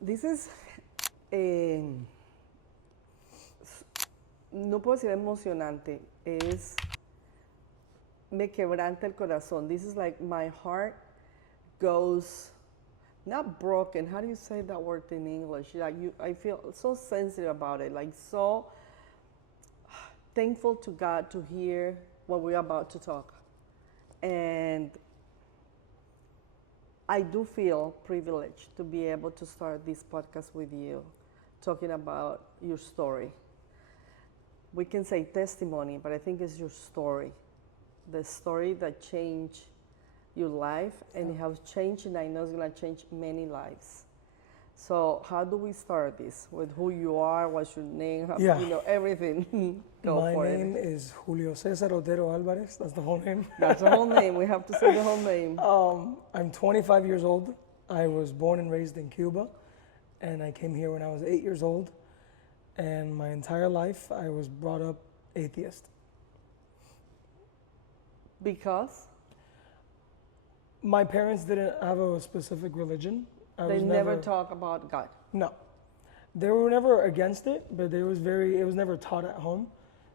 This is, eh, no puedo decir emocionante, es, me quebranta el corazón. This is like my heart goes, not broken, how do you say that word in English? Like I feel so sensitive about it, like so thankful to God to hear what we're about to talk. And I do feel privileged to be able to start this podcast with you, talking about your story. We can say testimony, but I think it's your story. The story that changed your life, and it has changed, and I know it's going to change many lives. So how do we start this? With who you are, what's your name, Yeah. Everything. Go My for name is Julio Cesar Otero Alvarez. That's the whole name. That's the whole name. We have to say the whole name. I'm 25 years old. I was born and raised in Cuba, and I came here when I was 8 years old. And my entire life, I was brought up atheist. Because My parents didn't have a specific religion. they never talk about God. No. They were never against it, but it was never taught at home.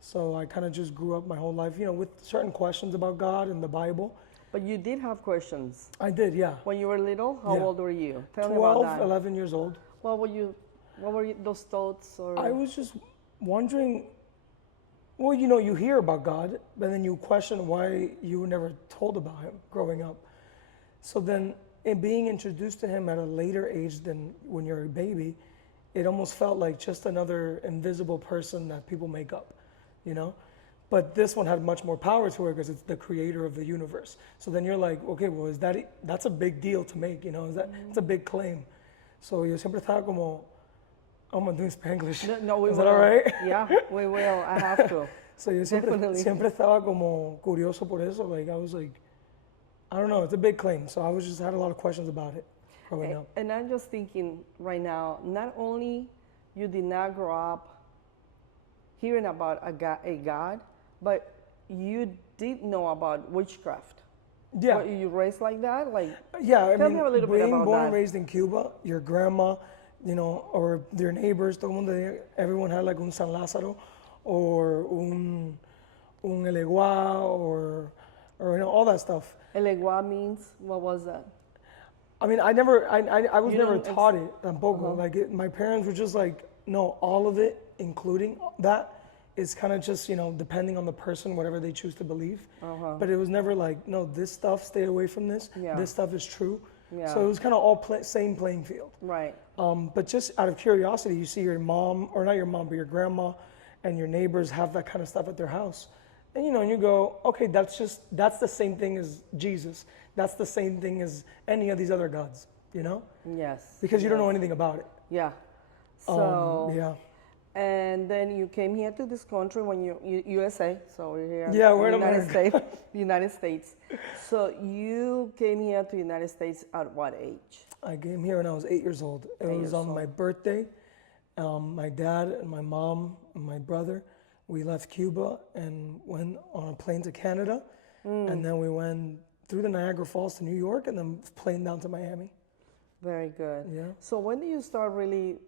So I kind of just grew up my whole life, with certain questions about God and the Bible. But you did have questions. I did, yeah. When you were little, how Yeah. old were you? Tell me about 12, that. 11 years old. What were those thoughts? Or I was just wondering, well, you hear about God, but then you question why you were never told about him growing up. So then, in being introduced to him at a later age than when you're a baby, it almost felt like just another invisible person that people make up, But this one had much more power to it because it's the creator of the universe. So then you're like, okay, well, that's a big deal to make, it's a big claim. So yo siempre estaba como, I'm gonna do Spanglish. No, we Is will. that all right? Yeah, we will. I have to. So yo Definitely. siempre estaba como curioso por eso. Like I was like, I don't know, it's a big claim. So I was just had a lot of questions about it growing up. And I'm just thinking right now, not only you did not grow up hearing about a God, but you did know about witchcraft. Yeah. Were you raised like that? Like, Yeah, I tell mean, me a little bit being about born that. and raised in Cuba, your grandma, or your neighbors, todo el mundo, everyone had like un San Lázaro or un Elegua or all that stuff. Elegua means, what was that? I mean, I was You never don't taught it tampoco. My parents were just like, no, all of it, including that, is kind of just, depending on the person, whatever they choose to believe. But it was never like, no, this stuff, stay away from this. Yeah. This stuff is true. Yeah. So it was kind of all same playing field. Right. But just out of curiosity, you see your mom, or not your mom, but your grandma and your neighbors have that kind of stuff at their house. And and you go, okay, that's the same thing as Jesus. That's the same thing as any of these other gods, Yes. Because you don't know anything about it. Yeah. So, Yeah. and then you came here to this country when USA, so we're here. Yeah, we're in United America. States. United States. So you came here to the United States at what age? I came here when I was 8 years old. It 8 was years on old. my birthday. My dad and my mom and my brother, we left Cuba and went on a plane to Canada. And then we went through the Niagara Falls to New York and then plane down to Miami. Very good. Yeah. So when do you start really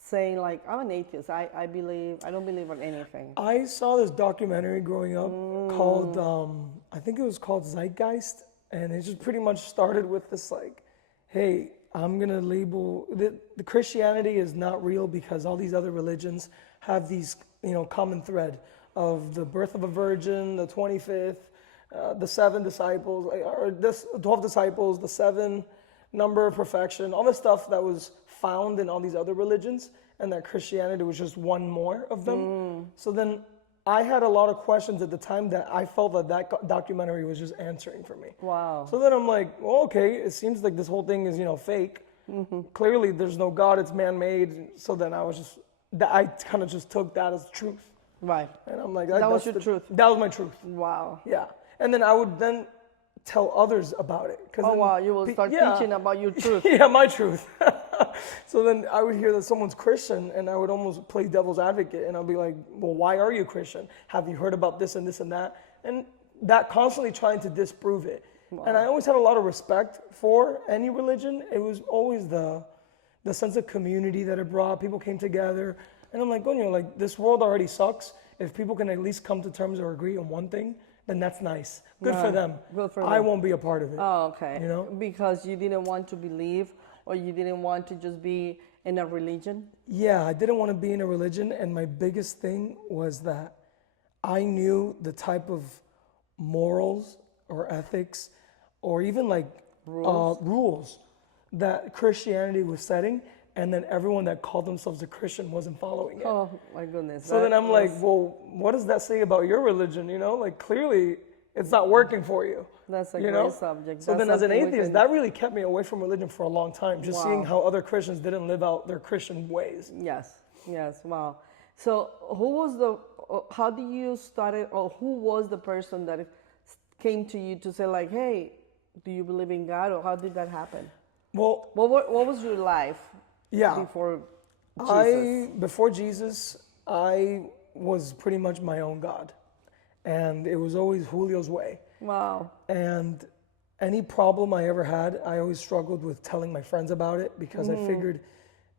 saying, like, I'm an atheist, I don't believe in anything? I saw this documentary growing up called, I think it was called Zeitgeist. And it just pretty much started with this like, hey, I'm going to label, the Christianity is not real because all these other religions have these, common thread of the birth of a virgin, the 25th, the 7 disciples, or 12 disciples, the 7 number of perfection, all the stuff that was found in all these other religions, and that Christianity was just one more of them. So then I had a lot of questions at the time that I felt that documentary was just answering for me. Wow. So then I'm like, well, okay, it seems like this whole thing is, fake. Clearly there's no God, it's man-made. So then I kind of just took that as truth. Right. And I'm like, That was that's your truth. That was my truth. Wow. Yeah. And then I would then tell others about it. Oh, wow. You will start teaching about your truth. Yeah, my truth. So then I would hear that someone's Christian and I would almost play devil's advocate and I'll be like, well, why are you Christian? Have you heard about this and this and that? And that constantly trying to disprove it. Wow. And I always had a lot of respect for any religion. It was always the the sense of community that it brought. People came together. And I'm like, Coño, like this world already sucks. If people can at least come to terms or agree on one thing, then that's nice. Good for them. Good for I them. won't be a part of it. Oh, okay. You know? Because you didn't want to believe, or you didn't want to just be in a religion? Yeah, I didn't want to be in a religion. And my biggest thing was that I knew the type of morals or ethics or even like rules that Christianity was setting, and then everyone that called themselves a Christian wasn't following it. Oh my goodness. So then I'm like, well, what does that say about your religion? You know, like clearly it's not working for you. That's a you great know? subject. So That's then as an something we atheist, can- that really kept me away from religion for a long time, just seeing Wow. how other Christians didn't live out their Christian ways. Yes, yes, wow. So how do you started, or who was the person that came to you to say like, hey, do you believe in God, or how did that happen? Well, What was your life before Jesus? Before Jesus, I was pretty much my own God. And it was always Julio's way. Wow. And any problem I ever had, I always struggled with telling my friends about it, because I figured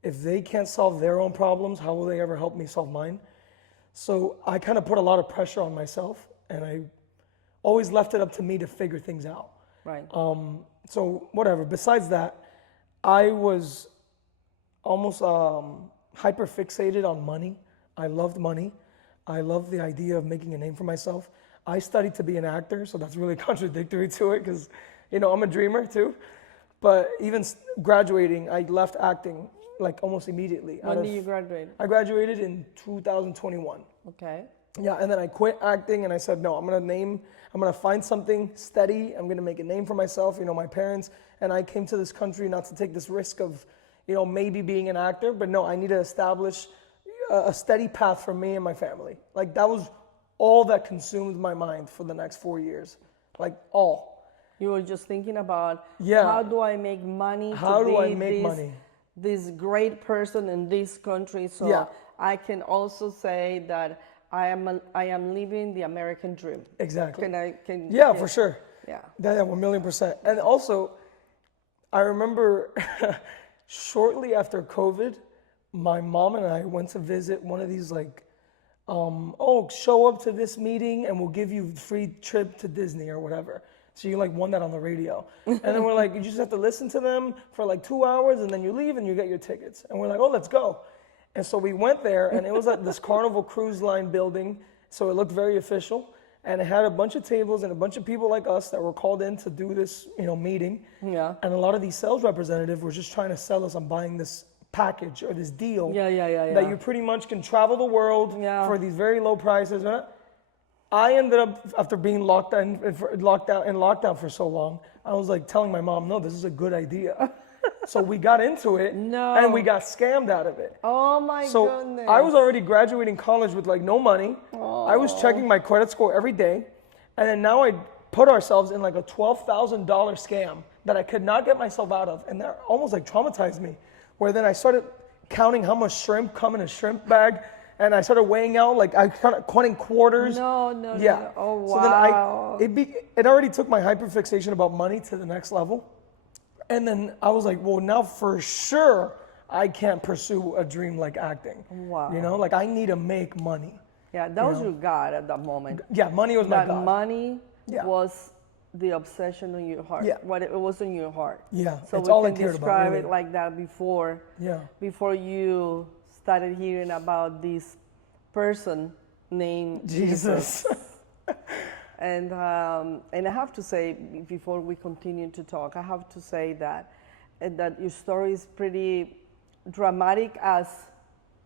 if they can't solve their own problems, how will they ever help me solve mine? So I kind of put a lot of pressure on myself, and I always left it up to me to figure things out. Right. So whatever. Besides that, I was almost hyper fixated on money. I loved money. I loved the idea of making a name for myself. I studied to be an actor, so that's really contradictory to it, because, you know, I'm a dreamer too. But even graduating, I left acting like almost immediately. When did you graduate? I graduated in 2021. Okay. Yeah, and then I quit acting, and I said, no, I'm gonna find something steady. I'm gonna make a name for myself. You know, my parents and I came to this country not to take this risk of, you know, maybe being an actor, but no, I need to establish a steady path for me and my family. Like that was all that consumed my mind for the next 4 years, like all. You were just thinking about Yeah. how do I make money? How to do I be make money? This great person in this country, so Yeah. I can also say that I am living the American dream. Exactly. Yeah, For sure. Yeah. Yeah, 1,000,000%. And also, I remember shortly after COVID, my mom and I went to visit one of these like, show up to this meeting and we'll give you free trip to Disney or whatever. So you like won that on the radio. And then we're like, you just have to listen to them for like 2 hours and then you leave and you get your tickets. And we're like, oh, let's go. And so we went there, and it was at this Carnival Cruise Line building. So it looked very official. And it had a bunch of tables and a bunch of people like us that were called in to do this, you know, meeting. Yeah. And a lot of these sales representatives were just trying to sell us on buying this package or this deal. Yeah. That you pretty much can travel the world for these very low prices. Right? I ended up, after being locked down for so long, I was like telling my mom, no, this is a good idea. So we got into it, and we got scammed out of it. Oh my goodness. So I was already graduating college with like no money. I was checking my credit score every day, and then now I put ourselves in like a $12,000 scam that I could not get myself out of, and that almost like traumatized me. Where then I started counting how much shrimp come in a shrimp bag, and I started weighing out, like I started counting quarters. No. Oh wow. So then it already took my hyperfixation about money to the next level. And then I was like, well, now for sure I can't pursue a dream like acting. Wow. You know, like I need to make money. Yeah, that was your God at that moment. Yeah, money was my That God. money Yeah. was the obsession in your heart. Yeah. What it was in your heart. Yeah, So it's we all I can cared about, describe really. it like that before. Yeah. Before you started hearing about this person named Jesus. And I have to say, before we continue to talk, I have to say that your story is pretty dramatic as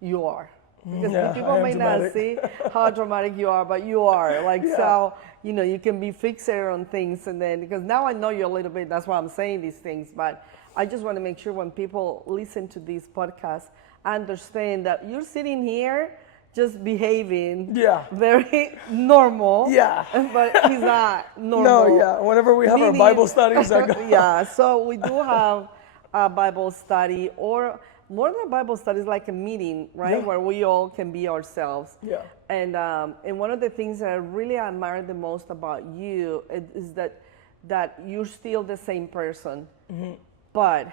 you are. Because people may not see how dramatic you are, but you are. Like, so, you know, you can be fixated on things. And then, because now I know you a little bit, that's why I'm saying these things. But I just want to make sure when people listen to this podcast, understand that you're sitting here just behaving very normal. Yeah. But he's not normal. No, yeah. Whenever we have our Bible studies, I go. Yeah, so we do have a Bible study, or more than a Bible study, it's like a meeting, right? Yeah. Where we all can be ourselves. Yeah. And one of the things that I really admire the most about you is that you're still the same person, but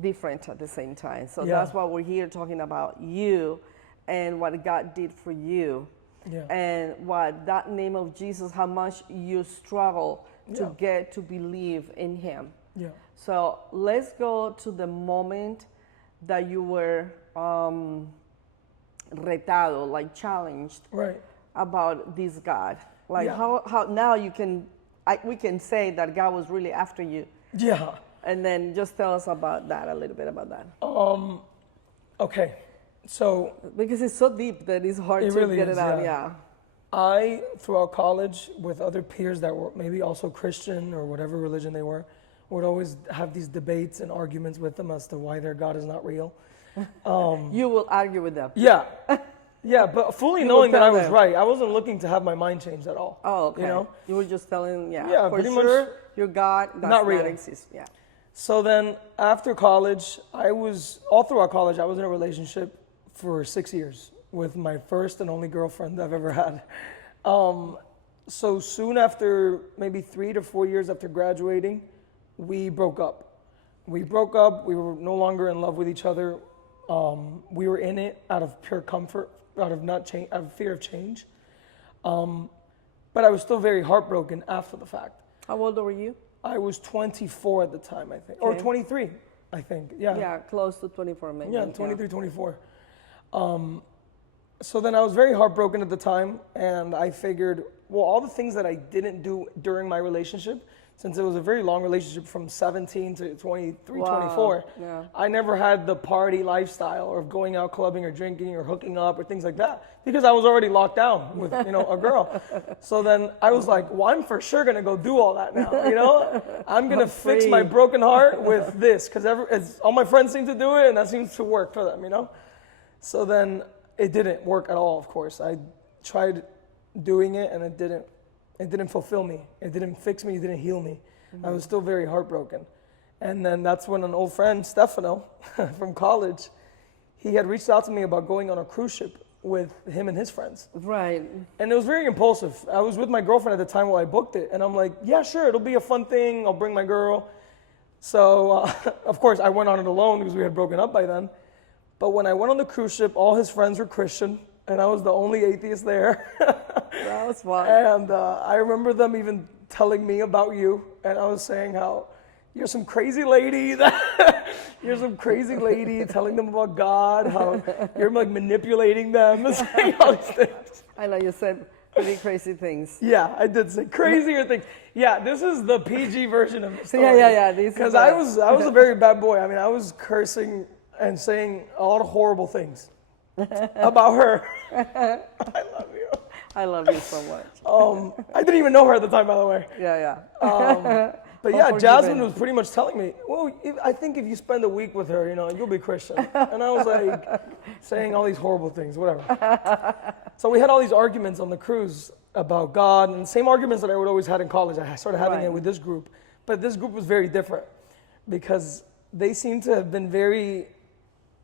different at the same time. So Yeah. that's why we're here talking about you and what God did for you. Yeah. And what that name of Jesus, how much you struggle to Yeah. get to believe in him. Yeah. So let's go to the moment that you were retado, like challenged Right. about this God. Like Yeah. how now we can say that God was really after you. Yeah. And then just tell us about that, a little bit about that. Okay. So Because it's so deep that it's hard It to really get is, it out. yeah. Yeah. throughout college, with other peers that were maybe also Christian or whatever religion they were, would always have these debates and arguments with them as to why their God is not real. You will argue with them. Yeah. Yeah, but fully You knowing will that I tell was them. right. I wasn't looking to have my mind changed at all. Oh, okay. You know? You were just telling, Yeah, for pretty sure, much your God does not not real. exist. Yeah. So then after college, all throughout college, I was in a relationship for 6 years with my first and only girlfriend I've ever had. So soon after, maybe 3 to 4 years after graduating, we broke up. We were no longer in love with each other. We were in it out of pure comfort, out of fear of change. But I was still very heartbroken after the fact. How old were you? I was 24 at the time, I think. Or Okay. 23, I think. Yeah. Yeah, close to 24 maybe. Yeah, 23, 24. So then I was very heartbroken at the time, and I figured, well, all the things that I didn't do during my relationship, since it was a very long relationship from 17 to 23, Wow, 24, yeah. I never had the party lifestyle or going out clubbing or drinking or hooking up or things like that because I was already locked down with, a girl. So then I was like, well, I'm for sure going to go do all that now, I'm going to fix my free. broken heart with this because all my friends seem to do it and that seems to work for them, So then it didn't work at all, of course. I tried doing it and it didn't fulfill me. It didn't fix me. It didn't heal me. Mm-hmm. I was still very heartbroken. And then that's when an old friend, Stefano, from college, he had reached out to me about going on a cruise ship with him and his friends. Right. And it was very impulsive. I was with my girlfriend at the time while I booked it. And I'm like, yeah, sure, it'll be a fun thing. I'll bring my girl. So, of course, I went on it alone because we had broken up by then. But when I went on the cruise ship, all his friends were Christian. And I was the only atheist there. That was fun. And I remember them even telling me about you, and I was saying how you're some crazy lady telling them about God, how you're like manipulating them and saying all these things. I know you said pretty crazy things. Yeah, I did say crazier things. Yeah, this is the PG version of the story. Yeah. Because I was a very bad boy. I mean, I was cursing and saying a lot of horrible things about her. I love you. I love you so much. I didn't even know her at the time, by the way. Yeah. But yeah, Jasmine was pretty much telling me, well, I think if you spend a week with her, you'll be Christian. And I was like, saying all these horrible things, whatever. So we had all these arguments on the cruise about God, and the same arguments that I would always had in college. I started having it with this group. But this group was very different because they seemed to have been very,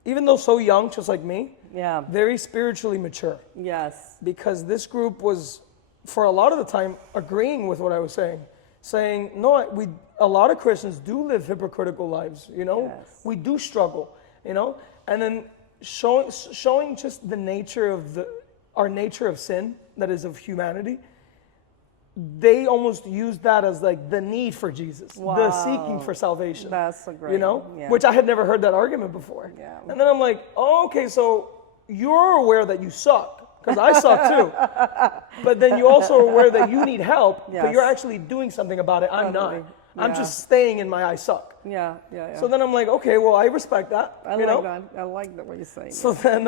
even though so young, just like me, Yeah. very spiritually mature. Yes. Because this group was, for a lot of the time, agreeing with what I was saying, no, a lot of Christians do live hypocritical lives, Yes. We do struggle, and then showing just the nature of our nature of sin, that is of humanity. They almost used that as like the need for Jesus, the Wow. seeking for salvation. That's so great. Yeah. Which I had never heard that argument before. Yeah. And then I'm like, oh, okay, so you're aware that you suck, because I suck too. But then you also are aware that you need help, Yes. but you're actually doing something about it. I'm not. Totally. I'm Yeah. just staying in my I suck. Yeah. So then I'm like, okay, well, I respect that. I like that. I like that what you're saying. So then,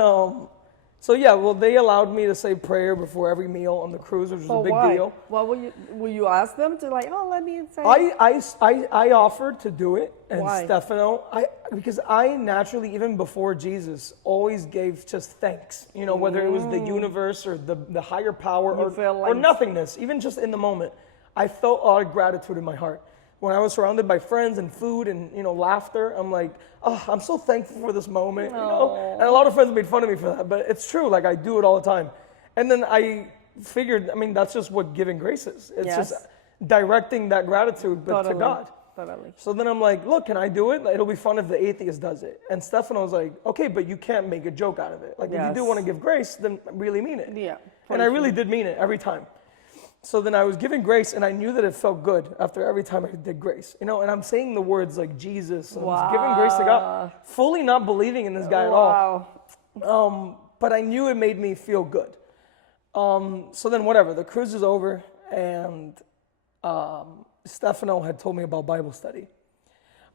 they allowed me to say prayer before every meal on the cruise, which was a big why? deal. Well, will you ask them to let me say? I offered to do it, and Why? Stefano, because I naturally, even before Jesus, always gave just thanks. Whether it was the universe or the higher power or nothingness, even just in the moment, I felt a lot of gratitude in my heart. When I was surrounded by friends and food and laughter, I'm like, oh, I'm so thankful for this moment. And a lot of friends made fun of me for that, but it's true. Like I do it all the time. And then I figured, that's just what giving grace is. It's Yes. just directing that gratitude to Totally. God. totally. So then I'm like, look, can I do it? Like, it'll be fun if the atheist does it. And Stefano was like, okay, but you can't make a joke out of it. Like, if you do want to give grace, then really mean it. Yeah. And I really did mean it every time. So then I was giving grace, and I knew that it felt good after every time I did grace. You know, and I'm saying the words like Jesus, and giving grace to God, fully not believing in this guy at all. But I knew it made me feel good. So then whatever, the cruise is over, and Stefano had told me about Bible study,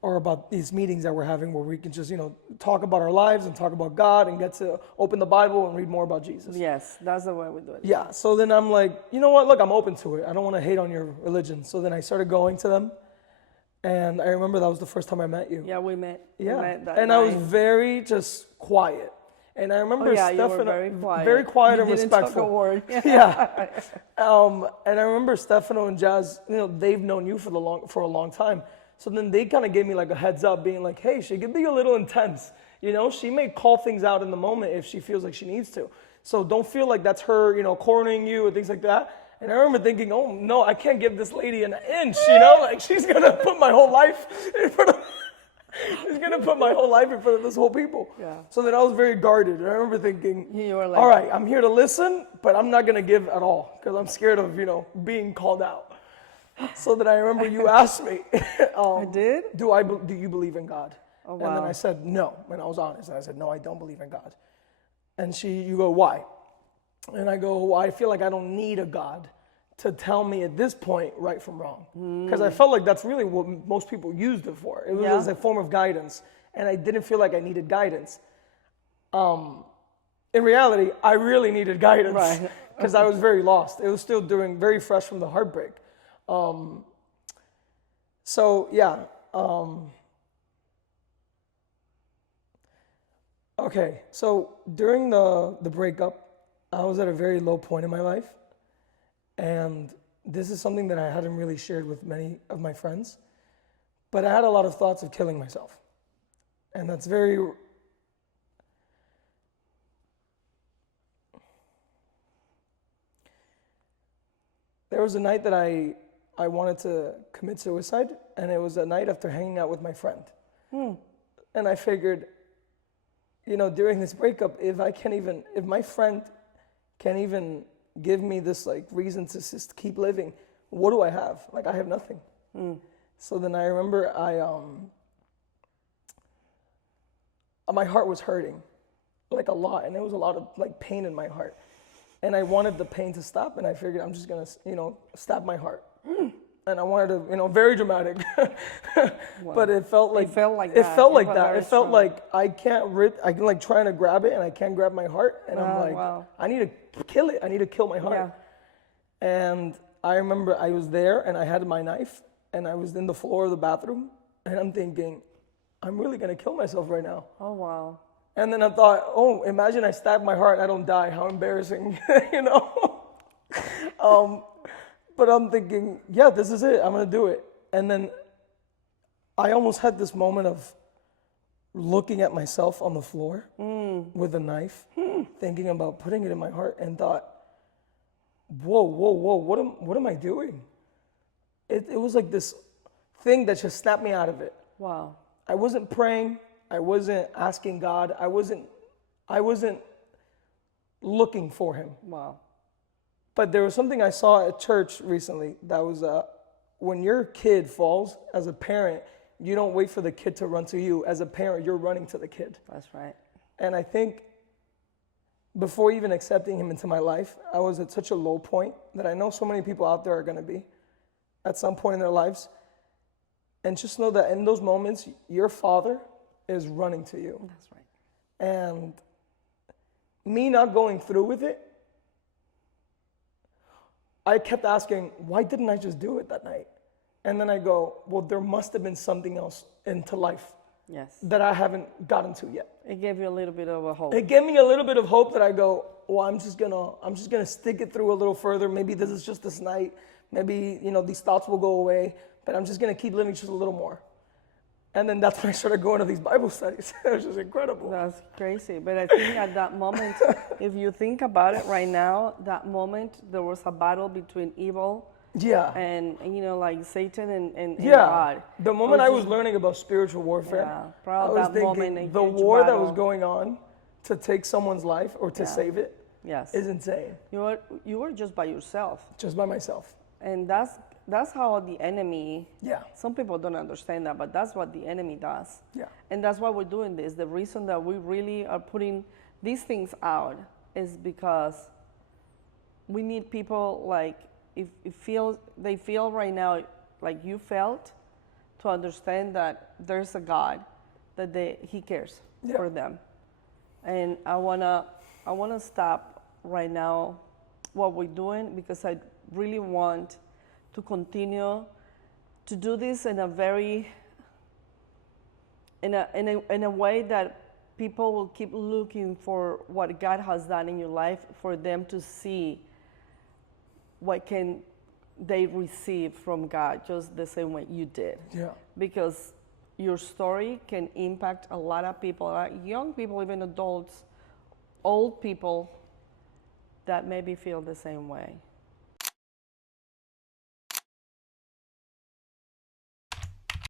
or about these meetings that we're having where we can just, talk about our lives and talk about God and get to open the Bible and read more about Jesus. Yes, that's the way we do it. Yeah, so then I'm like, you know what, look, I'm open to it. I don't want to hate on your religion. So then I started going to them, and I remember that was the first time I met you. Yeah, we met. Yeah, we met that and night. I was very just quiet. And I remember Stefano, you were very quiet. And you didn't respectful. Talk a word. Yeah. And I remember Stefano and Jazz, they've known you for a long time. So then they kind of gave me like a heads up, being like, hey, she could be a little intense. She may call things out in the moment if she feels like she needs to. So don't feel like that's her, cornering you or things like that. And I remember thinking, oh no, I can't give this lady an inch, like she's gonna put my whole life in front of this whole people. Yeah. So then I was very guarded. And I remember thinking, You were like, all right, I'm here to listen, but I'm not going to give at all because I'm scared of, being called out. So then I remember you asked me, I did? Do you believe in God? Oh, wow. And then I said, no. And I was honest. And I said, no, I don't believe in God. And you go, why? And I go, well, I feel like I don't need a God to tell me at this point right from wrong. Because I felt like that's really what most people used it for. It was as a form of guidance. And I didn't feel like I needed guidance. In reality, I really needed guidance. Right. Because I was very lost. It was still very fresh from the heartbreak. Okay, so during the breakup, I was at a very low point in my life. And this is something that I hadn't really shared with many of my friends. But I had a lot of thoughts of killing myself. And that's very... There was a night that I wanted to commit suicide, and it was a night after hanging out with my friend. And I figured, during this breakup, if my friend can't even give me this reason to just keep living, what do I have? I have nothing. So then I remember my heart was hurting a lot, and there was a lot of pain in my heart. And I wanted the pain to stop, and I figured I'm just gonna, stab my heart. And I wanted to, very dramatic, but it felt like that. It felt like I can trying to grab it, and I can't grab my heart, and I'm I need to kill it. I need to kill my heart. Yeah. And I remember I was there, and I had my knife, and I was in the floor of the bathroom, and I'm thinking, I'm really gonna kill myself right now. Oh wow. And then I thought, oh, imagine I stab my heart and I don't die. How embarrassing, But I'm thinking, yeah, this is it. I'm going to do it. And then I almost had this moment of looking at myself on the floor with a knife, thinking about putting it in my heart, and thought, whoa, what am I doing? It was like this thing that just snapped me out of it. Wow. I wasn't praying. I wasn't asking God. I wasn't looking for him. Wow. But there was something I saw at church recently that was when your kid falls, as a parent, you don't wait for the kid to run to you. As a parent, you're running to the kid. That's right. And I think before even accepting him into my life, I was at such a low point that I know so many people out there are going to be at some point in their lives. And just know that in those moments, your father is running to you. That's right. And me not going through with it, I kept asking, why didn't I just do it that night? And then I go, well, there must have been something else into life that I haven't gotten to yet. It gave you a little bit of a hope. It gave me a little bit of hope that I go, well, I'm just gonna stick it through a little further. Maybe this is just this night. Maybe, these thoughts will go away, but I'm just gonna keep living just a little more. And then that's when I started going to these Bible studies. It was just incredible. That's crazy. But I think at that moment, if you think about it right now, that moment, there was a battle between evil Yeah. And you know, like Satan and Yeah. God. The moment I was just- learning about spiritual warfare, Yeah, I probably was that moment, thinking a the huge war that was battle. going on to take someone's life or to Yeah. save it Yes. is insane. You were just by yourself. Just by myself. And that's how the enemy, Yeah. some people don't understand that, but that's what the enemy does. Yeah. And that's why we're doing this. The reason that we really are putting these things out is because we need people like, if they feel right now like you felt, to understand that there's a God, that he cares Yeah. for them. And I wanna stop right now what we're doing, because I really want to continue to do this in a very in a way that people will keep looking for what God has done in your life, for them to see what can they receive from God, just the same way you did. Yeah. Because your story can impact a lot of people, young people, even adults, old people that maybe feel the same way.